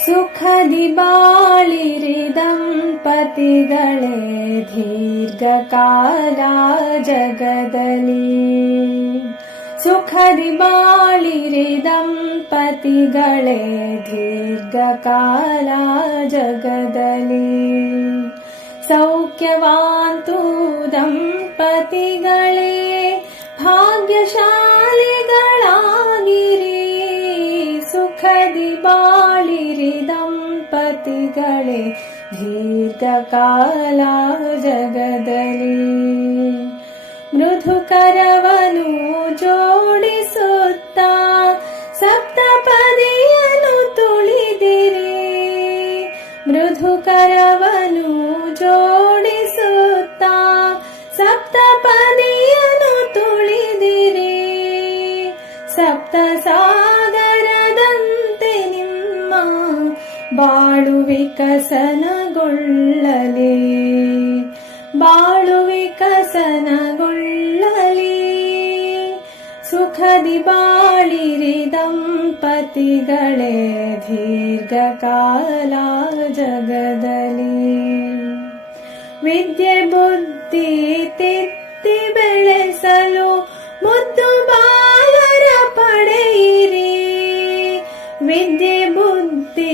सुख दिबाळिरिदं पति ळे दीर्घकाल जगदली सुख दिबाळिरिदं पति ळे सौख्यवान्तु दम् पतिे सुखदिबा वीरि दम्पतिगळे दीर्घकाला जगदली ಮೃದುಕರವನು ಜೋಡಿಸುತ್ತ ಸಪ್ತಪದಿಯನ್ನು ತುಳಿದಿರಿ. ಮೃದುಕರವನು ಜೋಡಿಸುತ್ತ ಸಪ್ತಪದಿಯನ್ನು ತುಳಿದಿರಿ. ಸಪ್ತ ಸಾಗ ವಿಕಸನಗೊಳ್ಳಲಿ ಬಾಳು ವಿಕಸನಗೊಳ್ಳಲಿ ಸುಖದಿ ಬಾಳಿರಿ ದಂಪತಿಗಳೇ ದೀರ್ಘಕಾಲ ಜಗದಲ್ಲಿ ವಿದ್ಯೆ ಬುದ್ಧಿ ತಿತ್ತಿ ಬೆಳೆಸಲು ಮುದ್ದು ಬಾಲರ ಪಡೆಯಿರಿ ವಿದ್ಯೆ ಬುದ್ಧಿ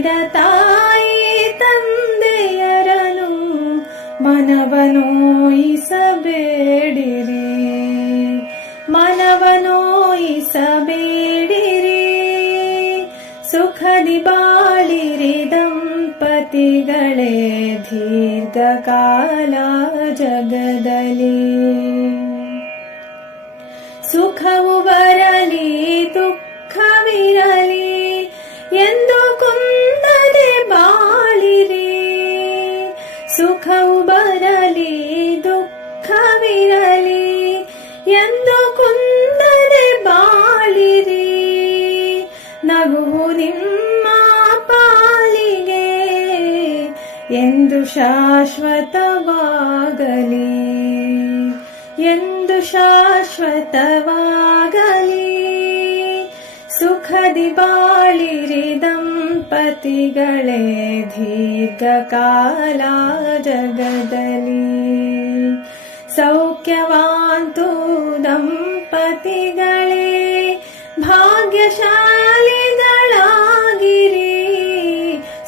ಪಡೆದ ತಾಯಿ ತಂದೆಯರನು ಮನವನೋಯಿಸಬೇಡಿರಿ ಮನವನೋಯಿಸಬೇಡಿರಿ ಸುಖದಿ ಬಾಳಿರಿ ದಂಪತಿಗಳೇ ದೀರ್ಘಕಾಲ ಜಗದಲ್ಲಿ ಸುಖವು ಸುಖವು ಬರಲಿ ದುಃಖವಿರಲಿ ಎಂದು ಕುಂದದೆ ಬಾಳಿರಿ ನಗುವು ನಿಮ್ಮ ಪಾಲಿಗೆ ಎಂದು ಶಾಶ್ವತವಾಗಲಿ ಎಂದು ಶಾಶ್ವತವಾಗಲಿ ಸುಖದಿ पतिगळे दीर्घकाला जगदली सौख्यवान्तु सौख्यवान्तुं पतिे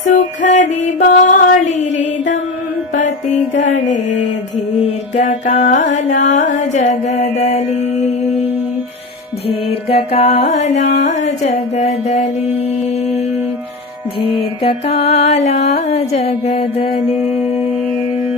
सुखदि सुखनिबाळिरं दम्पतिगळे दीर्घकाला जगदली दीर्घकाला जगदली दीर्घकाला जगदले।